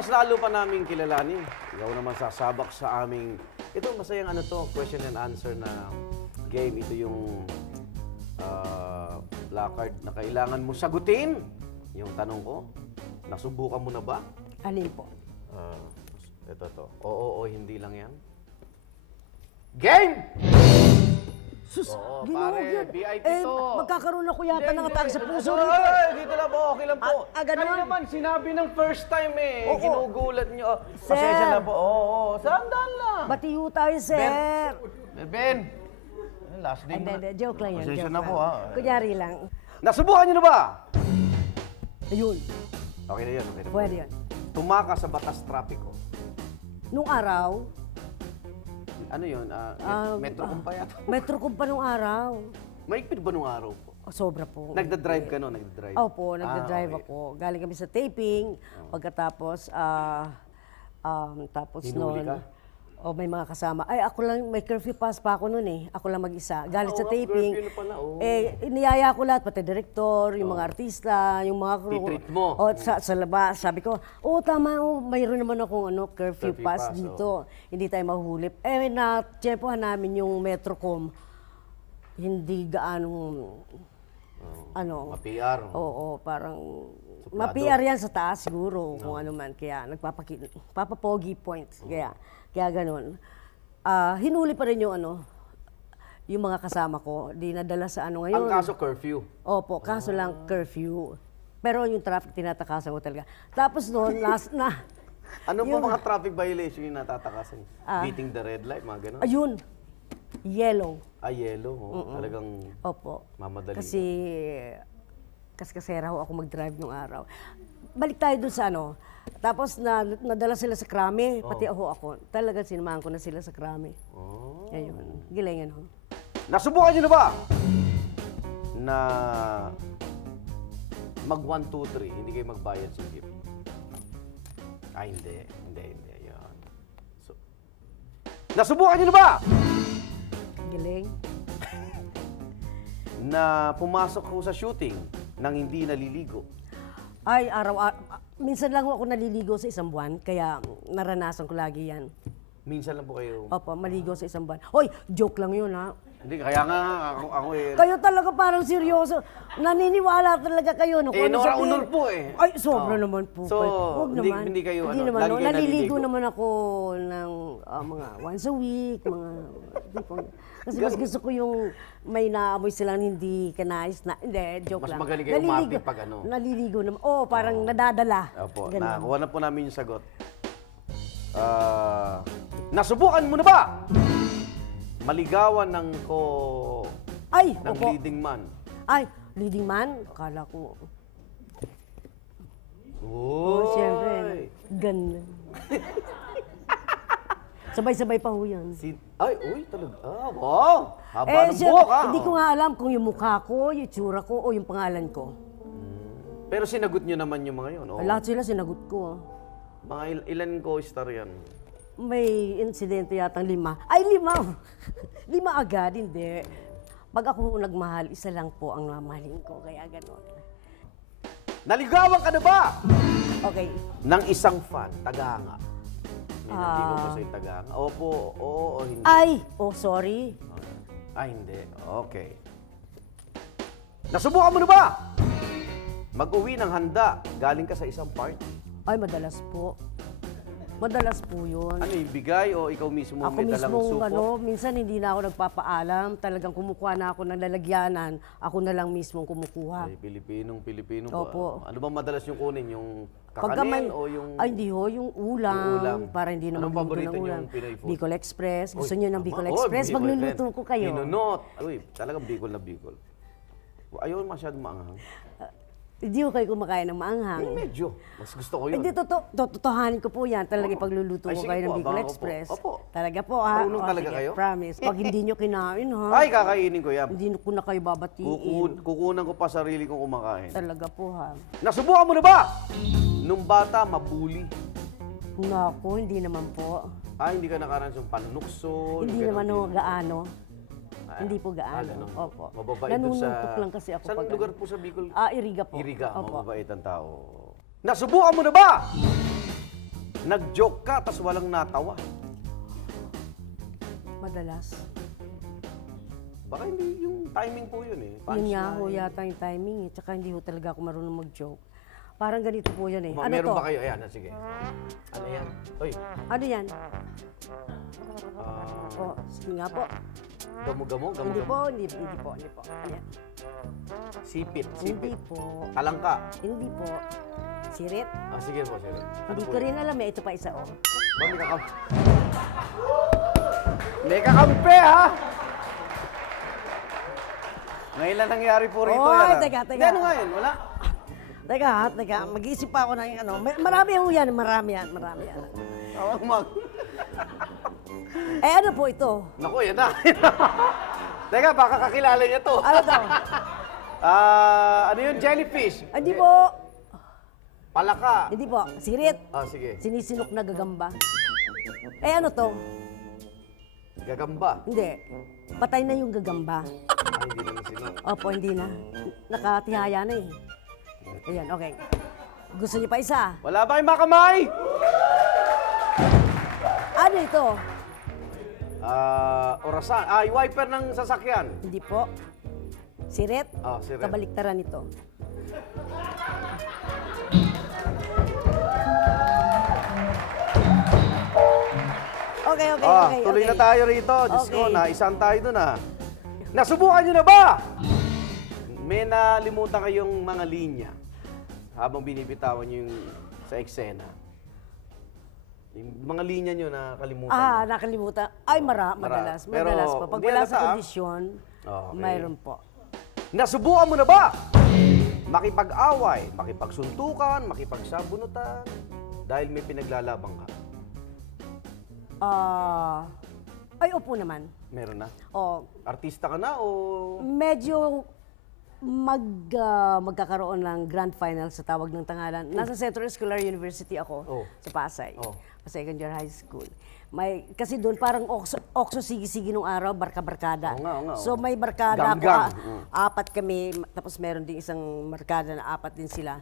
mas lalo pa namin kilalanin. Ikaw naman sasabak sa aming... Ito, masayang ano to, question and answer na game. Ito yung ah, placard na kailangan mo sagutin. Yung tanong ko, nasubukan mo na ba? Alin po? Ah, ito to. Oo, oo, hindi lang yan. Game! Sus, Oo, ginoo pare, yun. VIP eh, to. magkakaroon ako yata ng atake sa puso rito. Ay, dito lang po, okay lang po. Ah, ah, ganun? Kayo naman, sinabi ng first time eh. Oo. Ginugulat nyo. Oh, Sir. Pasensya na po. Oo, oo. Sandal lang. Batiyo tayo, sir. Eh, Ben. eh, Last day Hindi, mo hindi. na. Joke lang yun. Pasensya joke na lang. po, ha. Kunyari lang. Nasubukan nyo na ba? Ayun. Okay na yun, okay na po. Pwede yun. Tumaka sa batas trapiko. Nung araw, Ano yun? ah, met- Ah, metro kung pa yata. metro ko pa nung araw. Mahigpit ba nung araw po? Oh, sobra po. Nagda-drive ka no? Nagda-drive? Opo, nagda-drive Ah, okay. ako. Galing kami sa taping. Pagkatapos, ah, um, tapos Hinuli noon, ka? Oh, may mga kasama. Ay, ako lang, may curfew pass pa ako noon eh. Ako lang mag-isa. Galing sa Oo, taping. curfew na pala, oo. Eh, iniyaya ko lahat, pati director, yung mga artista, yung mga crew. Titreat mo. Oh, sa, sa labas, sabi ko, oo, tama, oh, mayroon naman akong ano, curfew, Curfew pass, pass, dito. Hindi tayo mahuhulip. Eh, na namin yung Metrocom. Hindi gaanong, ano, Ma-PR. Oo, parang Suplado. ma-PR yan sa taas siguro kung ano man. Kaya nagpapaki, papapogi points. Kaya, kaya ganun. Ah, hinuli pa rin yung ano, yung mga kasama ko. Di nadala sa ano ngayon. Ang kaso curfew. Opo, kaso lang curfew. Pero yung traffic tinatakasan ko talaga. Tapos noon, last na, Ano po mga traffic violation yung natatakasan? Ah. Beating the red light, mga ganun? ayun, yellow. Ah, yellow. Oh. Talagang Opo. mamadali. Kasi, kasi kasera ho ako mag-drive nung araw. Balik tayo dun sa ano. Tapos na, nadala sila sa krame, pati ako ako. Talagang sinamahan ko na sila sa krame. Oh. Ayun, gilingan ho. Nasubukan nyo na ba? Na mag 1, 2, 3, hindi kayo magbayad sa gift. Ah, hindi. Hindi, hindi. Yan. So, nasubukan nyo na ba? Giling. Na pumasok ko sa shooting nang hindi naliligo. Ay, araw, ar- minsan lang ho ako naliligo sa isang buwan, kaya naranasan ko lagi yan. Minsan lang po kayo. Opo, maligo sa isang buwan. Hoy, joke lang yun ha. Hindi, kaya nga ako, ako eh. Kayo talaga parang seryoso. Naniniwala talaga kayo. No, Eh, ano Nora sabihin. Honor po eh. Ay, sobra Oh. naman po. So. Huwag hindi- naman. hindi kayo, Hindi ano, naman. lagi no. kayo Naliligo naliligo? naman ako ng ah, mga once a week. Mga, di. Kasi mas gusto ko yung may naamoy silang hindi kanais na. Hindi, joke Mas lang. magaling kayo umarte pag ano. Naliligo naman. Oo, oh, parang nadadala. Opo, Ganun. nakakuha na po namin yung sagot. Ah, nasubukan mo na ba? Maligawan ng ko Ay, ng opo. leading man. Ay, leading man? Akala ko. Oh, Oh, siyempre. Ganun. Sabay-sabay pa ho yan. Si, ay, uy, talaga. Ah, wow. Haba Eh, ng siya- buhok, ah. hindi ko nga alam kung yung mukha ko, yung tsura ko, o yung pangalan ko. Pero sinagot nyo naman yung mga yun. Oh. Lahat sila sinagot ko. ah. Mga il- ilan co-star yan? May insidente yatang lima. Ay, lima! lima agad, hindi. Pag ako nagmahal, isa lang po ang mamahalin ko, kaya gano'n. Naligawan ka na ba? Okay, Ng isang fan, tagahanga. May Ah. naligaw ba sa'yo tagahanga? Opo, oo, o hindi. ay, oh sorry. Ah, hindi. Okay. Nasubukan mo na ba? Mag-uwi ng handa, galing ka sa isang party. Ay, madalas po. Madalas po yun. Ano yung bigay o ikaw mismo Ako may dalang mismo, suko? ano, minsan hindi na ako nagpapaalam. Talagang kumukuha na ako ng lalagyanan. Ako na lang mismo kumukuha. Ay, Pilipinong Pilipino? Opo. Ano ba madalas yung kunin? Yung Pagka kakanin may- o yung... Ay, hindi ho, yung ulam. Yung ulam. Para hindi na Anong magluluto paborito ng niyong ulam. Pinoy food? Bicol Express. Gusto niyo ng. Bicol Express? Magluluto ko kayo. Pinunot. Uy, talagang Bicol na Bicol. Ayaw masyadong maanghang. Hindi ko kayo kumakain ng maanghang. Eh, medyo. Mas gusto ko yun. Hindi, totoo, totohanin ko po yan. Talaga Oo. pagluluto ko kayo po, ng Bicol. Express. Opo. Talaga po, ha? Marunong O, talaga sige, kayo? Promise. Pag hindi nyo kinain, ha? Ay, kakainin ko yan. Hindi ko na kayo babatiin. Kukun, kukunan ko pa sarili kong kumakain. Talaga po, ha? Nasubukan mo na ba? Nung bata, mabuli. Naku, hindi naman po. Ah, hindi ka nakaranas yung panukso. Hindi naman ho din. Gaano. Ah, Hindi po ah, gaano. ganun. Opo. Mababait doon sa... Nanunungkot lang kasi ako Saan pag lugar ano. po sa Bicol? Ah, Iriga po. Iriga, Opo. mababait ang tao. Nasubukan mo na ba? Nag-joke ka, tas walang natawa. Madalas. Baka hindi yung timing po yun eh. Yun nga ho Punchline. yata yung timing eh. Tsaka hindi ho talaga ako marunong mag-joke. Parang ganito po yan eh. Ma- Ano meron to? ba kayo? Ayan, ah, sige. Ano yan? Uy, Ano yan? ah, O, sige nga po. Gamo-gamo, Hindi gamo-gamo. po, hindi, hindi po, hindi po. Ayan. Sipit, Hindi sipit. po. Talangka. Hindi po. Sirit? Ah, sige po, sige. Ano Hindi ko rin alam eh. Ito pa isa oh. Ba, may kakam... May kakampi, ha? Ngayon lang nangyari po rito Oy, yan. ah. teka, teka. Hindi, ano nga yun? Wala. Teka, ha, teka. Mag-iisip pa ako ng ano. May- Marami ho yan, marami yan, marami yan. Tawag mag... Eh ano po ito? Naku, yan na. Teka, baka kakilala niya to. Ano to? Ah, ano yun? Jellyfish. Hindi po. Palaka. Hindi po. Sirit. Ah, sige. Sinisinok na gagamba. Eh ano to? Gagamba. Hindi. Patay na yung gagamba. Ah, hindi naman sino. Opo, hindi na. Nakatihaya na eh. Ayan, okay. Gusto niyo pa isa? Wala ba kayong makamay? Ano ito? Ah, orasan. Ah, yung wiper ng sasakyan. Hindi po. Siret? Ah, siret. Kabaliktaran nito. Okay, okay, ah, okay. tuloy okay. na tayo rito. Diyos ko, Okay. na isang tayo dun ah. Nasubukan nyo na ba? May nalimutan kayong mga linya habang binibitawan nyo yung sa eksena. Yung mga linya nyo na kalimutan. Ah, nakalimutan. Ay, mara, Mara- madalas. pero Madalas po. Pag hindi wala halata, sa ah. kondisyon, Okay. mayroon po. Nasubukan mo na ba? Makipag-away, makipagsuntukan, makipagsabunutan, dahil may pinaglalabang ka. Ah, ay, opo naman. Meron na? Oh, Artista ka na o... medyo mag, ah, magkakaroon ng grand final sa tawag ng tangalan. Nasa Central Escolar University ako Oh. sa Pasay. Oh. Sa second year high school. May, kasi doon parang okso, okso sige-sige nung araw, barka-barkada. Oo nga, oo nga, So may barkada ako, Gang-gang. ah, apat kami, tapos meron din isang barkada na apat din sila.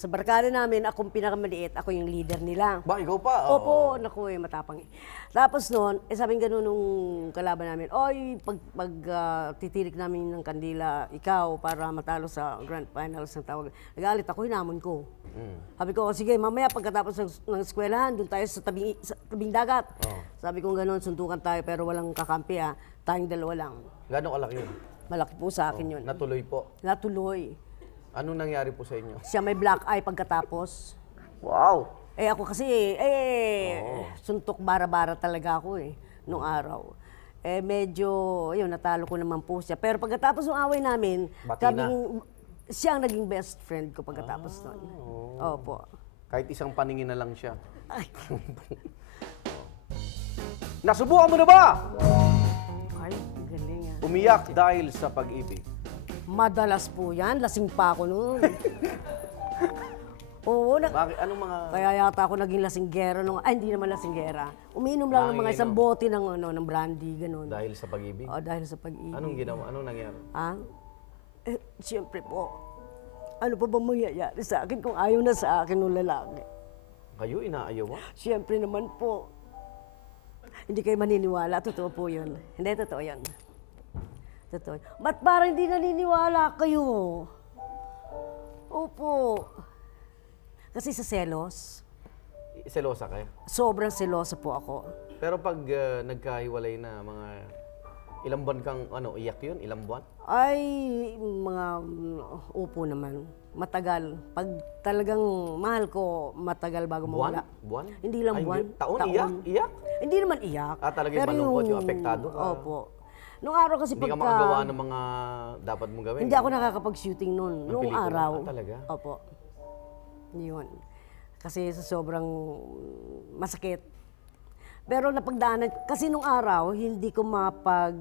Sa barkada namin, akong pinakamaliit, ako yung leader nila. Ba, ikaw pa? Oo. Opo, naku eh, matapang eh. Tapos noon, eh sabing ganun nung kalaban namin, oy, pag, pag ah, titirik namin ng kandila, ikaw, para matalo sa grand finals ng tawag. Nagalit ako, hinamon ko. Mm. Sabi ko, sige, mamaya pagkatapos ng, ng eskwelahan, doon tayo sa tabing, sa tabing dagat. Sabi ko ganun, suntukan tayo, pero walang kakampi ah. Tayong dalawa lang. Gano'ng kalaki yun? Malaki po sa akin yun. Natuloy po. Natuloy. Anong nangyari po sa inyo? Siya may black eye pagkatapos. Wow! Eh ako kasi, eh, suntok bara-bara talaga ako eh, nung araw. Eh medyo, ayun, natalo ko naman po siya. Pero pagkatapos ng away namin, Bati kaming, siya ang naging best friend ko pagkatapos nun. Opo. Kahit isang paningin na lang siya. Ay, Nasubukan mo na ba? ay, galing ah. Umiyak dahil sa pag-ibig. Madalas po yan, lasing pa ako noon. Oo, na, Bakit? Anong mga... kaya yata ako naging lasinggero nung, ay hindi naman lasinggera. Uminom lang ng mga isang bote ng, ano, ng brandy, ganun. Dahil sa pag-ibig? Oh, dahil sa pag-ibig. Anong ginawa? Anong nangyari? Ah? Eh, siyempre po. Ano pa bang mangyayari sa akin kung ayaw na sa akin ng lalaki? Kayo, inaayaw mo? Siyempre naman po. Hindi kayo maniniwala. Totoo po yun. Hindi, totoo yun. Totoo. Ba't parang hindi naniniwala kayo? Opo. Kasi sa selos, Selosa kayo? sobrang selosa po ako. Pero pag uh, nagkahiwalay na mga ilang buwan kang ano, iyak yun? Ilang buwan? Ay, mga mm, upo naman. Matagal. Pag talagang mahal ko, matagal bago Buwan? mawala. Buwan? Hindi lang Ay, buwan. Taon? Iyak? Iyak? Hindi naman iyak. Ah, talagang malungkot yung apektado ka. Opo. Nung araw kasi Hindi ka pagka... makagawa ng mga dapat mong gawin? Hindi ako nakakapag-shooting noon. Nung pelikula? araw. Ah, talaga? Opo. Yun. Kasi sa sobrang masakit. Pero napagdaanan, kasi nung araw, hindi ko mapag,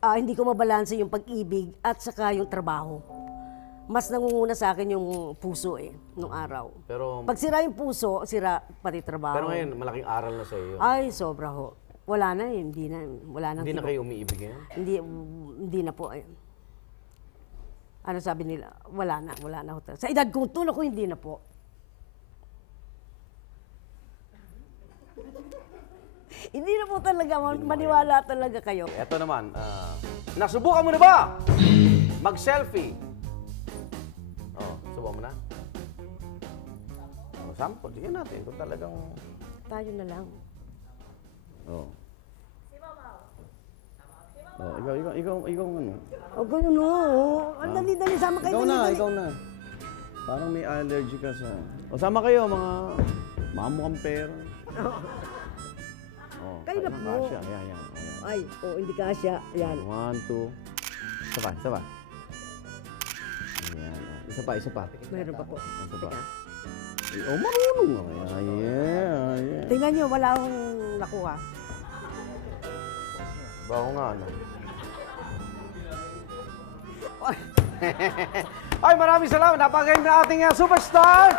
ah, hindi ko mabalanse yung pag-ibig at saka yung trabaho. Mas nangunguna sa akin yung puso eh, nung araw. Pero, Pag sira yung puso, sira pati trabaho. pero ngayon, malaking aral na sa iyo. Ay, sobra ho. Wala na eh, hindi na. Wala na. Hindi na kayo umiibig ngayon? Hindi, hindi na po. Ay. Ano sabi nila? Wala na, wala na ho. talaga. Sa edad kong to, ako hindi na po. Hindi na po talaga, maniwala talaga kayo. Eto naman, ah, nasubukan mo na ba? Mag-selfie. Oh, subukan mo na? Oh, sample, tingnan natin kung talagang... Tayo na lang. Oh. Oh, ikaw, ikaw, ikaw, ikaw, ano? O ganun no. Ang dali-dali, sama kayo. Ikaw na, dali-dali. ikaw na. Parang may allergy ka sa... O, sama kayo, mga... Mga mukhang pera. Oh, Kayo na po. kasya. Ayan, ayan, ayan. Ay, oh, hindi kasya. Yan. One, two. Isa pa, isa pa. Ayan. oh. Isa pa, isa pa. Meron pa po. Isa pa. Teka. Ay, Oh, marunong ako. Ayan, ayan. Tingnan nyo, wala akong nakuha. Bago nga, ano? Ay, maraming salamat. Napagaling na ating uh, superstar,